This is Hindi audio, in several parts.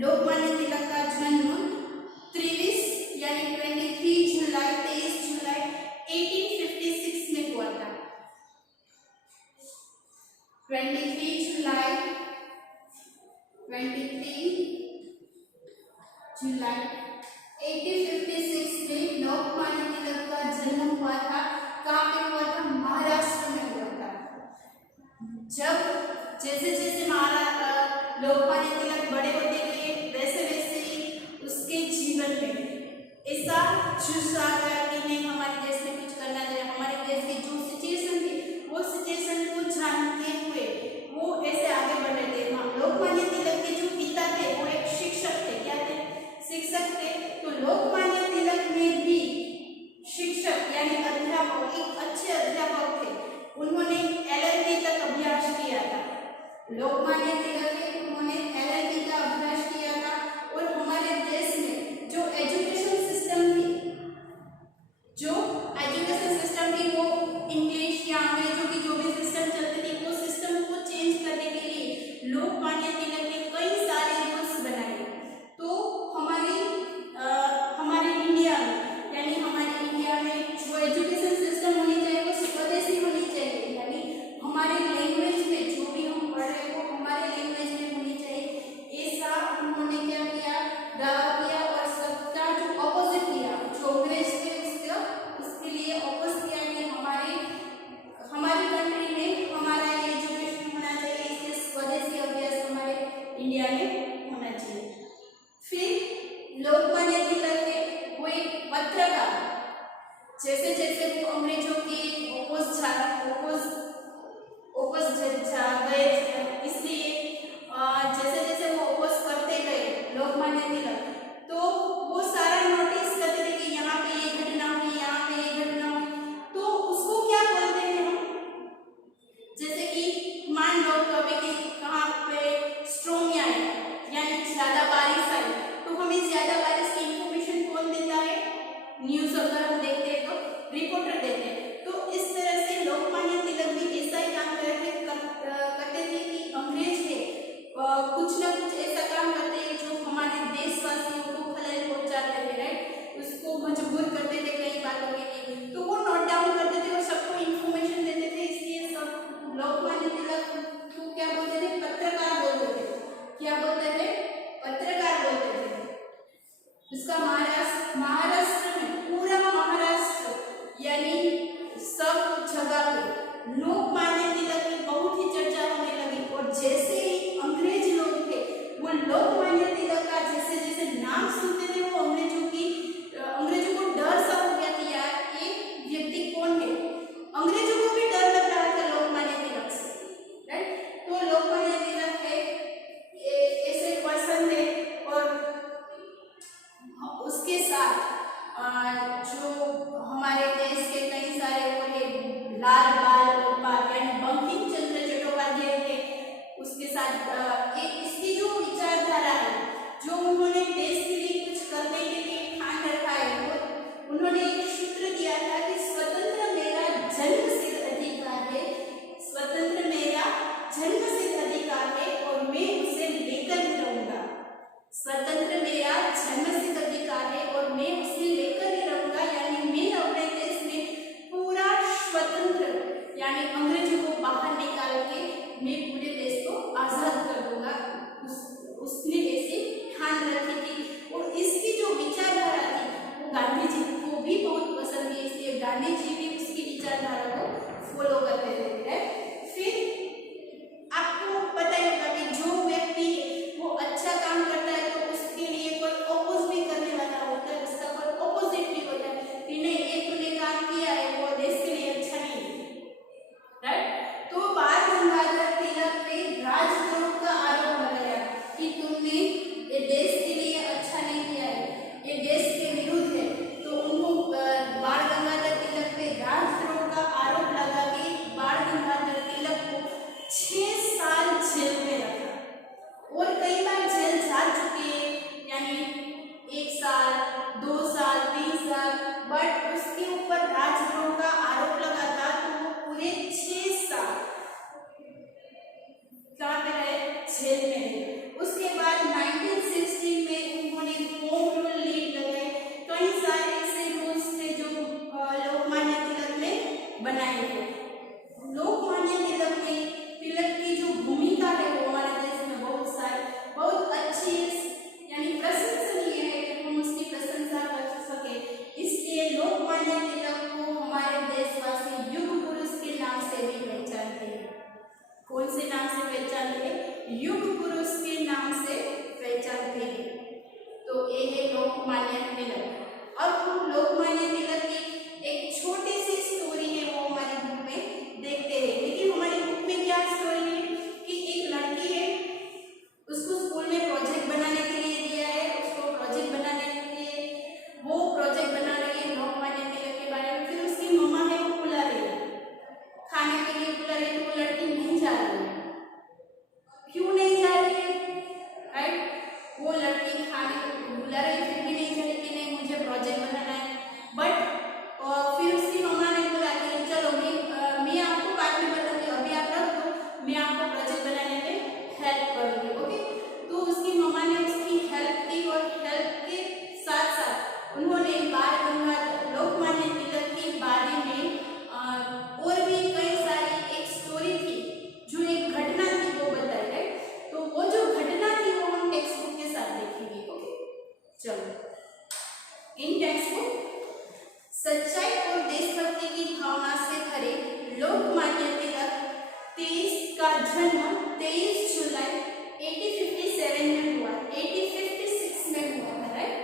लोकमान्य तिलक का जन्म 23 यानी 23 जुलाई 1856 में हुआ था। 23 जुलाई 1856 में लोकमान्य तिलक का जन्म हुआ था। कहाँ पे हुआ था? महाराष्ट्र में हुआ था। जब जैसे जैसे लोकमान्य तिलक बड़े होते गए वैसे वैसे ही उसके जीवन में ऐसा जुझ आ गया कि नहीं, हमारे देश में कुछ करना चाहिए। हमारे देश की जो सिचुएशन थी वो सिचुएशन को जानते हुए वो ऐसे आगे बढ़ रहे थे। लोकमान्य तिलक के जो पिता थे वो एक शिक्षक थे। क्या थे? शिक्षक थे। तो लोकमान्य तिलक में भी शिक्षक यानी अध्यापक, एक अच्छे अध्यापक थे। उन्होंने LLB तक अभ्यास किया था। लोकमान्य तिलक ने उन्होंने LLB का अभ्यास किया था। और हमारे देश में जो एजुकेशन सिस्टम थी वो इंग्लिश या अंग्रेजों की जो भी सिस्टम चलती थी वो सिस्टम को चेंज करने के लिए लोकमान्य तिलक ने कई सारे रूल्स बनाए। तो हमारे इंडिया में यानी हमारे इंडिया में जो एजुकेशन सिस्टम होनी चाहिए वो स्वदेशी होनी चाहिए। यानी हमारे लैंग्वेज में जो भी हम पढ़ रहे हैं वो हमारे लैंग्वेज में होनी चाहिए। ऐसा उन्होंने क्या किया? दावा किया और सबका जो ऑपोजिट किया, जो अंग्रेज थे उसके लिए ऑपोज किया कि हमारी कंट्री में हमारा ये एजुकेशन होना चाहिए, इसलिए स्वदेशी अभ्यास हमारे इंडिया में होना चाहिए। फिर लोकमान्य तिलक ने वो एक पत्रकार, जैसे जैसे वो अंग्रेजों के ओपोज गए, इसलिए जैसे जैसे वो ओपोज करते गए लोकमान्य तिलक, तो वो सारा नोटिस करते थे कि यहाँ पे ये घटना हुई, यहाँ पे ये घटना हुई। तो उसको क्या बोलते हैं हम? जैसे कि मान लो कभी कि कहाँ पे स्ट्रॉम आई यानी ज्यादा बारिश आई, तो हमें ज्यादा बारिश की इंफॉर्मेशन कौन देता है? न्यूज अगर हम देखते हैं तो रिपोर्टर देते हैं। तो इस तरह से लोकमान्य तिलक भी ऐसा ही काम करते थे कि अंग्रेज थे कुछ ना कुछ ऐसा काम करते हैं जो हमारे देशवासियों को खलल पहुंचाते थे, राइट? उसको मजबूर करते थे कई बातों के लिए। तो वो नोट डाउन करते थे और सबको इंफॉर्मेशन देते थे। इसलिए सब लोकमान्य तिलक को क्या बोलते थे? पत्रकार बोलते थे। क्या बोलते थे? पत्रकार बोलते थे। उसका महाराष्ट्र में, पूरा महाराष्ट्र यानी सब जगह पे लोकमान्य तिलक की बहुत ही चर्चा होने लगी। और जैसे ही अंग्रेज लोग थे वो लोकमान्य तिलक का जैसे जैसे नाम सुनते थे वो अंग्रेजों को डर सा हो गया कि यार ये व्यक्ति कौन है। अंग्रेजों को भी डर लग रहा था लोकमान्य तिलक से, राइट? तो लोकमान्य तिलक है ऐसे पर्सन थे। और उसके साथ जो हमारे देश के कई सारे वो थे, लाल बाल यानी बंकिम चंद्र चट्टोपाध्याय थे। उसके साथ इसकी जो विचारधारा है, जो उन्होंने देश के लिए कुछ करने के लिए ठान रखा है, वो उन्होंने एक सूत्र दिया था कि स्वतंत्र मेरा जन्मसिद्ध अधिकार है, स्वतंत्र मेरा जन्मसिद्ध अधिकार है और मैं उसे लेकर ही रहूंगा। स्वतंत्र मेरा जन्मसिद्ध अधिकार है और मैं उसे लेकर ही रहूंगा। यानी मैं अपने देश में पूरा स्वतंत्र यानी अंग्रेजों को बाहर निकाल के मैं पूरे देश को आजाद कर दूंगा। उसने ऐसे ठान रखी थी। और इसकी जो विचारधारा थी वो गांधी जी को भी बहुत पसंद थी, इसलिए गांधी जी भी उसकी विचारधारा को फॉलो करते थे। फिर आपको पता ही होगा कि जो व्यक्ति वो अच्छा काम करता है तो उसके लिए कोई ऑपोज भी करने वाला होता है, उसका कोई ऑपोजिट भी होता है कि नहीं ये तूने काम किया है वो देश के लिए अच्छा नहीं है, राइट? तो बाल गंगाधर तिलक पे राजद्रोह का आरोप लगाया कि तुमने ये देश के लिए अच्छा नहीं किया है, ये देश के विरुद्ध है। तो उनको बाल गंगाधर तिलक पे राजद्रोह का आरोप लगा के बाल गंगाधर तिलक को 6 साल जेल में रखा। और कई बार जेल जा चुके हैं, यानी 1 साल 2 साल 3 साल, बट उसके ऊपर राजद्रोह का आरोप लगा था। तो वो पूरे 6 साल कहाँ पे रहे? जेल में रहे। उसके बाद 1960 बनाए थे। लोकमान्य तिलक की जो भूमिका है वो हमारे देश में बहुत अच्छी यानी प्रशंसनीय है कि हम उसकी प्रशंसा कर सके। इसलिए लोकमान्य तिलक को हमारे देशवासी युग पुरुष के नाम से भी पहचानते हैं। कौन से नाम से पहचानते हैं? युग पुरुष के नाम से पहचानते हैं। तो ये है लोकमान्य तिलक। अब हम लोकमान्य तिलक की एक छोटी सी स्टोरी है वो हमारी बुक में देखते हैं। लेकिन हमारी बुक में क्या स्टोरी है कि एक लड़की है, उसको स्कूल में प्रोजेक्ट बनाने के लिए दिया है। उसको प्रोजेक्ट बनाने के लिए वो प्रोजेक्ट बना रही है लोकमान्य तिलक के बारे में। फिर उसकी मम्मा है वो बुला रही है, खाने के लिए बुला रही है, तो वो लड़की नहीं जा रही है। क्यों नहीं जा रही है? राइट, वो लड़की खाने को बुला रही है फिर भी नहीं जा रही कि नहीं मुझे प्रोजेक्ट बनाना है। बट फिर उसकी मम्मा ने बोला कि चलो मैं आपको बाद में बताऊंगी, अभी आप रख दो, मैं आपको प्रोजेक्ट बनाने में हेल्प करूंगी। ओके, तो उसकी मम्मा ने उसकी हेल्प की और हेल्प के साथ साथ उन्होंने बाल गंगाधर लोकमान्य तिलक के बारे में और भी कई सारी एक स्टोरी थी, जो एक घटना थी वो बताई है। तो वो जो घटना थी वो हम टेक्स्ट बुक के साथ देखेंगे। ओके, चलो इन टेक्स्ट बुक सच्चाई और देशभक्ति की भावना से भरे लोकमान्य तिलक 23 का जन्म 23 जुलाई 1857 में हुआ, 1856 में हुआ था। राइट,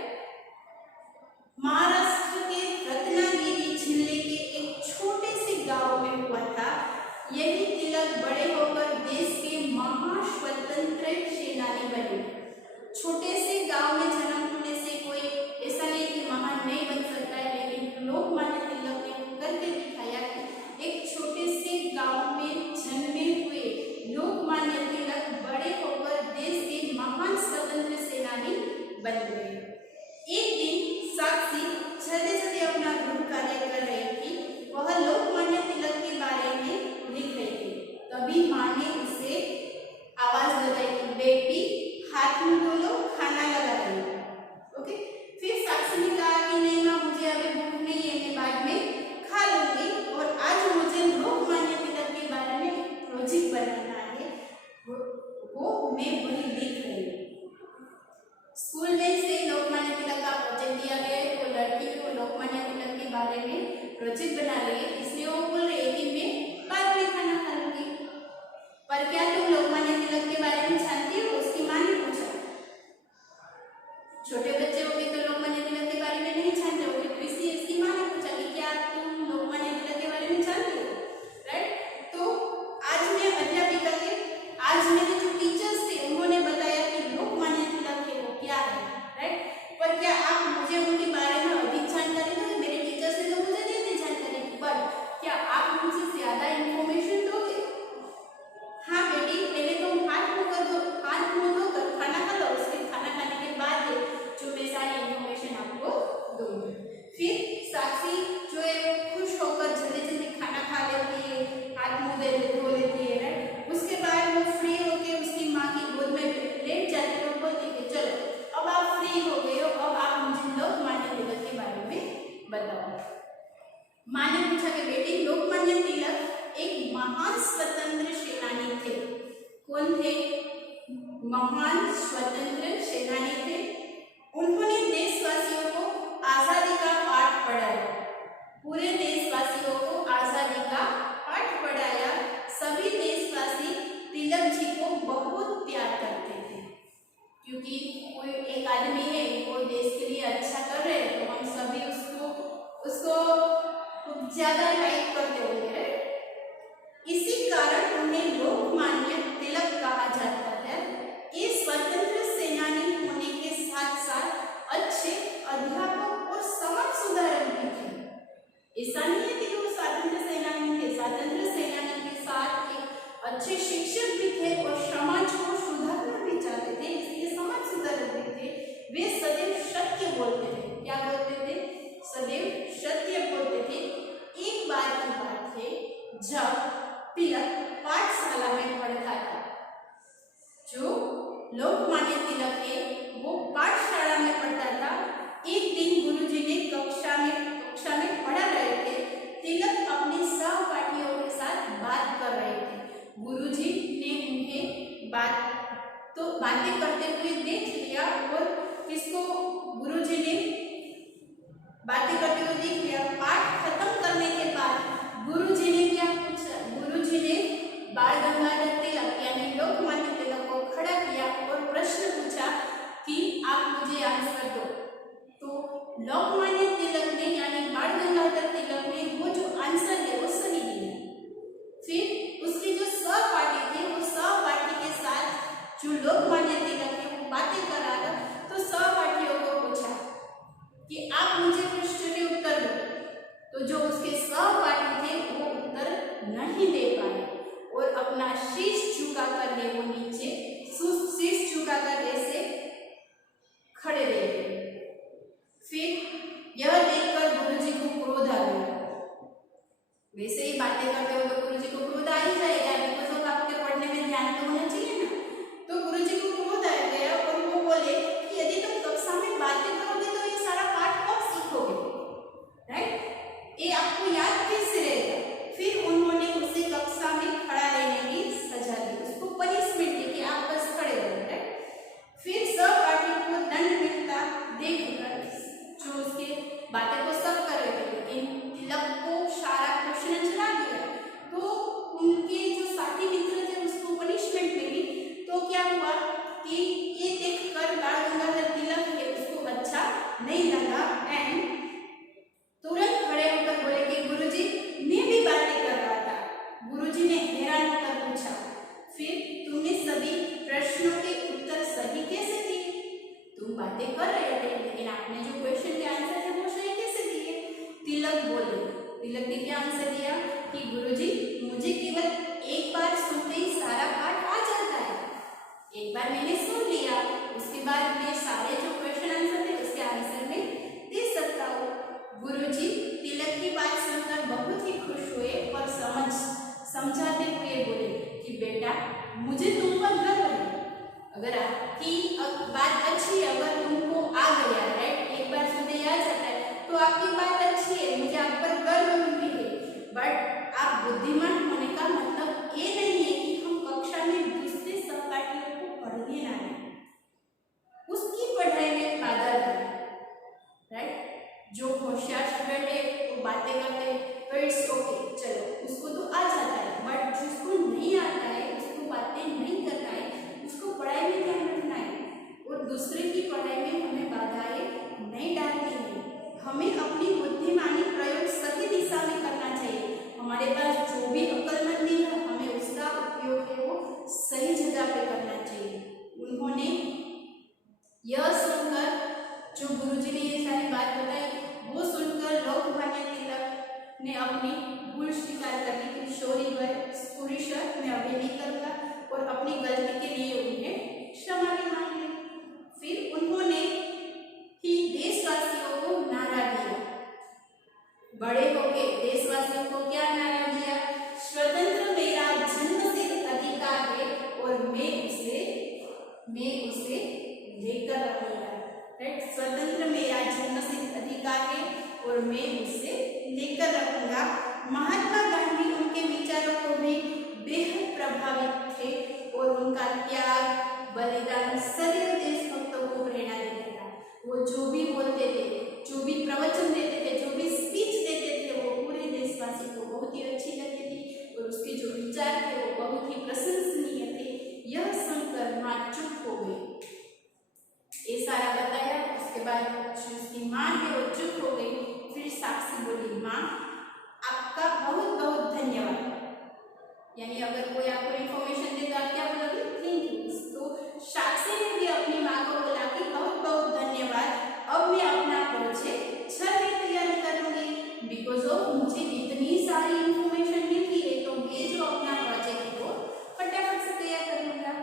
महाराष्ट्र के रत्नागिरी जिले के एक छोटे से गांव में हुआ था। यही तिलक बड़े होकर देश के महान स्वतंत्र सेनानी बने। छोटे से गांव में जन्म होने से कोई ऐसा नहीं कि महान नहीं बन सकता है, लेकिन लोकमान्य तिलक ने करके दिखाया कि एक छोटे से गांव में जन्मे हुए लोकमान्य तिलक बड़े होकर देश के महान स्वतंत्र सेनानी बन गए। एक दिन साक्षी चलते चलते अपना गृह कार्य कर रही थी। वह लोकमान्य तिलक के बारे में लिख रही थी। तभी माँ ने उसे आवाज लगाई कि बेटी हाथ मुंह धो लो, खाना लगा रही हूँ। ओके, फिर साक्षी ने कहा कि नहीं माँ, मुझे अभी भूख नहीं है, मैं बाद में खा लूंगी। और आज मुझे लोकमान्य तिलक के बारे में प्रोजेक्ट बनाना है, वो मैं वही लिख रही हूँ। स्कूल में से लोकमान्य तिलक का प्रोजेक्ट दिया गया है, तो लड़की को लोकमान्य तिलक के बारे में प्रोजेक्ट बना रही है, इसलिए वो बोल रही है कि मैं बाद में खाना खा लूंगी। पर क्या तुम लोकमान्य तिलक के बारे में जानती हो? उसकी माँ ने पूछा। छोटे बच्चे होंगे तो लोकमान्य तिलक के बारे में नहीं जानते होंगे, तो इसलिए इसकी माँ ने पूछा कि क्या तुम लोकमान्य तिलक के बारे में जानती हो? राइट, तो आज मैं अध्यापिका थे, आज मेरे जो टीचर्स थे उन्होंने बताया कि लोकमान्य तिलक है वो क्या है। राइट, पर क्या आप मुझे उनके बारे में अधिक जानकारी दोगे? मेरे टीचर्स ने तो मुझे दे दी जानकारी, पर क्या आप मुझसे ज्यादा इंफॉर्मेशन दोगे? हाँ बेटी, पहले तुम हाथ मुंह धोकर खाना खा लो, उसके खाना खाने के बाद जो मैं सारी इंफॉर्मेशन आपको दूंगी। फिर साक्षी जो है वो खुश होकर जल्दी जल्दी खाना खा लेती है, हाथ मुंह धो लेती है। राइट, उसके बाद वो फ्री होकर उसकी माँ की गोद में लेट जाती है और बोलती है चलो अब आप फ्री हो गए हो, अब आप मुझे लोकमान्य तिलक के बारे में बताओ। माँ ने पूछा कि बेटी लोकमान्य तिलक एक महान स्वतंत्र सेनानी थे। कौन थे? महान स्वतंत्र सेनानी थे। उन्होंने देशवासियों को आजादी का पाठ पढ़ाया, पूरे देशवासियों को आजादी का पाठ पढ़ाया। सभी देशवासी तिलक जी को बहुत प्यार करते थे, क्योंकि कोई एक आदमी है वो देश के लिए अच्छा कर रहे हैं तो हम सभी उसको ज्यादा लाइक करते होंगे। इसी कारण उन्हें लोकमान्य तिलक कहा जाता है। ये स्वतंत्र सेनानी होने के साथ साथ अच्छे अध्यापक और समाज सुधारक भी थे। ऐसा नहीं है कि वो स्वतंत्र सेनानी थे, स्वतंत्र सेनानी के साथ एक अच्छे शिक्षक भी थे और समाज को सुधारना भी चाहते थे, इसलिए समाज सुधारक भी थे। वे सदैव सत्य बोलते थे। क्या बोलते थे? सदैव सत्य बोलते थे। एक बार की बात है जब तिलक पाठशाला में पढ़ता था। जो लोकमान्य तिलक है वो पाठशाला में पढ़ता था। एक दिन गुरुजी ने कक्षा में पढ़ा रहे थे। तिलक अपने सहपाठियों के साथ बात कर रहे थे। गुरुजी ने उन्हें बातें करते हुए देख लिया और किसको गुरुजी ने बातें करते हुए देख लिया। पाठ खत्म करने के बाद गुरुजी ने क्या पूछा? गुरुजी ने बाल गंगाधर तिलक यानी लोकमान्य तिलक को खड़ा किया और प्रश्न पूछा कि आप मुझे आंसर दो। तो लोकमान्य तिलक ने यानी बाल गंगाधर तिलक ने वो जो आंसर है वो सही दिया। फिर उसके जो सहपाठी थे वो सहपाठी के साथ जो लोकमान्य तिलक है वो बातें कर रहा था, तो सहपाठियों को पूछा कि आप मुझे प्रश्न के उत्तर दो। तो जो उसके सहपाठी थे वो उत्तर नहीं दे पाए और अपना शीश झुका कर वो नीचे शीश झुका कर ऐसे खड़े रह गए। फिर यह देखकर गुरुजी को क्रोध आ गया। वैसे ही बातें करते हो तो गुरुजी को क्रोध आ ही जाएगा, बिकॉज आपके पढ़ने में ध्यान तो होना चाहिए ना। तो गुरुजी को क्रोध आ गया और वो बोले कि यदि तुम कक्षा में बातें करोगे तो ये सारा पाठ कब सीखोगे, राइट? ये आपको याद कैसे रहेगा? फिर उन्होंने उसे कक्षा में खड़ा रहने की सजा दी, उसको पनिशमेंट दी कि आप बस खड़े रहो, राइट? फिर सहपाठी को दंड मिलता देखकर जो उसके बातें तो सब कर रहे थे, लेकिन तिलक को सारा क्वेश्चन चला दिया, तो उनके जो साथी मित्र थे उसको पनिशमेंट मिली। तो क्या हुआ कि ये देखकर बाल गंगाधर तिलक है उसको अच्छा नहीं लगा एंड तुरंत खड़े होकर बोले कि गुरुजी मैं भी बातें कर रहा था। गुरुजी ने हैरान होकर पूछा, फिर तुमने सभी प्रश्नों के उत्तर सही कैसे दिए? तुम बातें कर रहे थे लेकिन आपने जो क्वेश्चन के आंसर थे वो सही कैसे दिए? तिलक बोले, तिलक ने क्या आंसर दिया कि गुरुजी मुझे केवल एक बार सुनते ही सारा पाठ आ जाता है। एक बार मैंने सुन लिया, उसके बाद मैं सारे जो क्वेश्चन आंसर थे उसके आंसर में दे सकता हूँ। गुरुजी तिलक की बात सुनकर बहुत ही खुश हुए और समझाते हुए बोले कि बेटा मुझे तुम पर गर्व है। अगर आपकी बात अच्छी है, अगर तुमको आ गया, राइट, एक बार सुनते आ जाता है तो आपकी बात अच्छी है, मुझे आप पर गर्व भी है। बट आप बुद्धिमान होने का मतलब ये नहीं है कि हम कक्षा में दूसरे सहपाठियों को पढ़ने ना दें, उसकी पढ़ाई में बाधा दें, राइट? जो होशियार स्टूडेंट है वो बातें करते हैं तो इट्स ओके, चलो उसको तो आ जाता है, बट जिसको नहीं आता है उसको बातें नहीं करना है, उसको पढ़ाई में ध्यान रखना है और दूसरे की पढ़ाई में हमें बाधाएं नहीं डालनी है। हमें अपनी बुद्धिमानी प्रयोग सही दिशा में करना चाहिए। हमारे पास जो भी अक्लमंदी है हमें उसका उपयोग है वो सही जगह पे करना चाहिए। उन्होंने यह सुनकर, जो गुरुजी ने ये सारी बात बताई वो सुनकर लोकमान्य तिलक ने अपनी भूल स्वीकार करने की सॉरी सर मैं अभी नहीं करूँगा और अपनी गलती के लिए उन्हें क्षमा भी मांग ली। फिर उन्होंने ही देशवासियों को नारा दिया, बड़े होके देशवासियों को क्या नारा दिया? स्वतंत्र मेरा जन्मसिद्ध अधिकार है और मैं उसे लेकर रहूंगा, राइट? स्वतंत्र मेरा जन्मसिद्ध अधिकार है और मैं उसे लेकर रखूंगा। महात्मा गांधी उनके विचारों को भी बेहद प्रभावित थे और उनका त्याग बलिदान सदैव देशभक्तों को प्रेरणा देता था। वो जो भी बोलते थे, जो भी प्रवचन देते थे, जो भी स्पीच देते थे वो पूरे देशवासी को बहुत ही अच्छी लगती थी और उसके जो विचार थे वो बहुत ही प्रशंसनीय थे। यह सुनकर माँ चुप हो गई। ये सारा बताया, उसके बाद उसकी माँ है वो चुप हो गई। फिर साक्षी बोली, माँ आपका बहुत बहुत धन्यवाद। यानी अगर कोई आपको इन्फॉर्मेशन दे तो आप क्या बोलोगे? Thank you. तो साक्षी ने भी अपनी माँ को बोला कि बहुत बहुत धन्यवाद, अब मैं अपना प्रोजेक्ट 6 में तैयारी करूंगी बिकॉज ऑफ मुझे इतनी सारी इन्फॉर्मेशन मिली है, तो मैं जो अपना प्रोजेक्ट है वो फटाफट से तैयार कर लूंगा।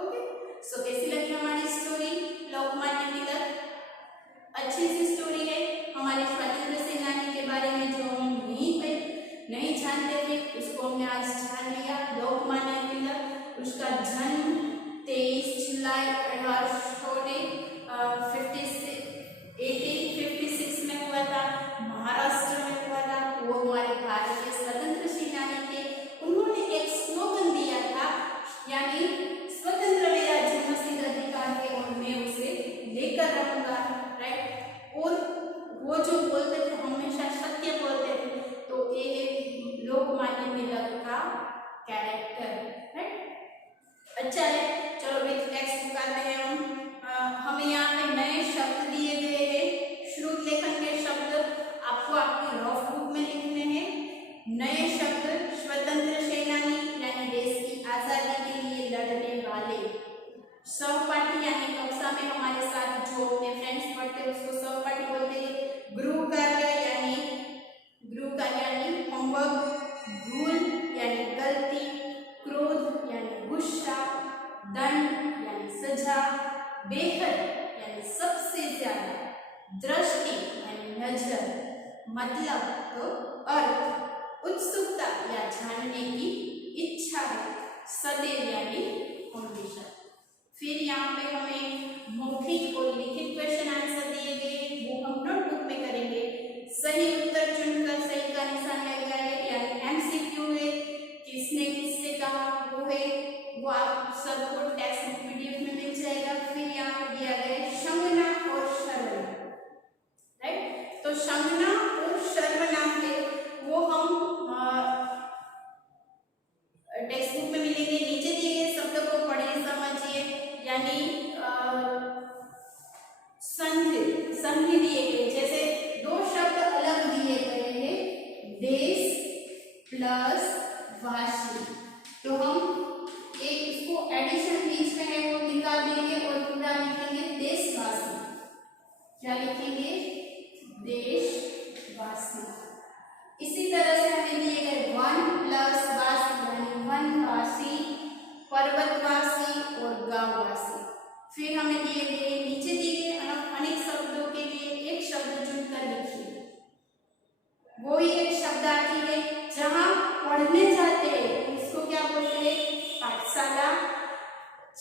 ओके, सो कैसी लगी हमारी स्टोरी लोकमान्य तिलक? अच्छी सी स्टोरी है हमारे स्वतंत्र सेनानी के बारे में, जो हम नहीं जानते थे उसको हमने आज जान लिया। लोकमान्य तिलक, उसका जन्म 23 जुलाई 1856 में हुआ था, महाराष्ट्र में हुआ था। वो हमारे भारत सहपाठी यानी कक्षा में हमारे साथ जो अपने फ्रेंड्स पढ़ते हैं उसको सहपाठी बोलते हैं। गृह कार्य यानी होमवर्क, भूल यानी गलती, क्रोध यानी गुस्सा, दंड यानी सजा, बेहद यानी सबसे ज्यादा, दृष्टि यानी नजर, मतलब तो अर्थ, उत्सुकता या जानने की इच्छा है, सदैव यानी हमेशा। फिर यहाँ पे हमें मौखिक और लिखित क्वेश्चन आंसर दिए गए, वो हम नोटबुक में करेंगे। सही उत्तर चुनकर सही का निशान लगाए यानी एमसीक्यू है। किसने किससे कहा वो है, वो आप सबको टेक्स्ट बुक पीडीएफ में मिल जाएगा। फिर यहाँ पे दिया गया है संज्ञा और सर्वनाम, राइट। तो संज्ञा और सर्वनाम है वो हम टेक्स्ट बुक में मिलेंगे। नीचे दिए गए शब्दों को पढ़िए समझिए, यानी संधि दिए गए, जैसे दो शब्द अलग दिए गए हैं, देश प्लस वासी, तो हम एक इसको एडिशन बीच में है वो निकाल देंगे और पूरा लिखेंगे देशवासी। क्या लिखेंगे? देशवासी। इसी तरह से हमें दिए गए वन प्लस वासी यानी वनवासी, पर्वतवासी और गांववासी। फिर हमें दिए गए नीचे दिए गए अनेक शब्दों के लिए एक शब्द चुनकर लिखिए। वो ही एक शब्दार्थी है, जहां पढ़ने जाते हैं उसको क्या बोलते हैं? पाठशाला।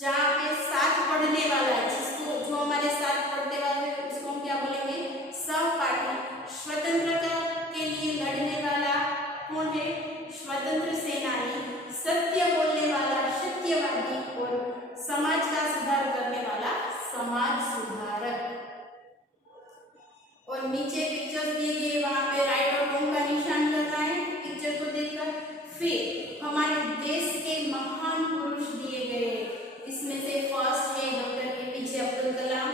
जहाँ पे साथ पढ़ने वाला है, जिसको जो हमारे साथ पढ़ने वाले हैं उसको हम क्या बोलेंगे? सहपाठी। स्वतंत्रता के लिए लड़ने वाला कौन है? स्वतंत्र सेनानी। सत्य बोलने वाला सत्यवादी और समाज का सुधार करने वाला समाज सुधारक। और नीचे पिक्चर दिए गए, वहां पे राइट और रॉन्ग का निशान करना है पिक्चर को देखकर। फिर हमारे देश के महान पुरुष दिए गए, इसमें से फर्स्ट है doctor APJ Abdul Kalam,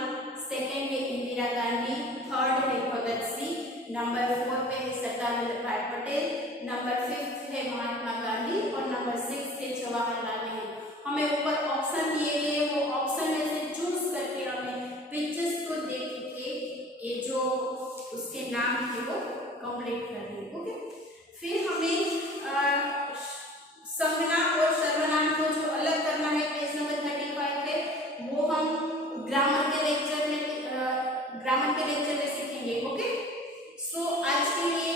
second है इंदिरा गांधी, थर्ड है भगत सिंह, नंबर 4 पे है सरदार वल्लभ भाई पटेल, नंबर 5 है महात्मा गांधी और नंबर 6 है जवाहरलाल नेहरू। हमें ऊपर ऑप्शन दिए गए, वो ऑप्शन में से चूज करके हमें पिक्चर्स को देख के ये जो उसके नाम थे वो कंप्लीट करने। ओके, फिर हमें संज्ञा और सर्वनाम को जो अलग करना है पेज नंबर 35 पे, वो हम ग्रामर के लेक्चर में सीखेंगे। ओके, सो आज के लिए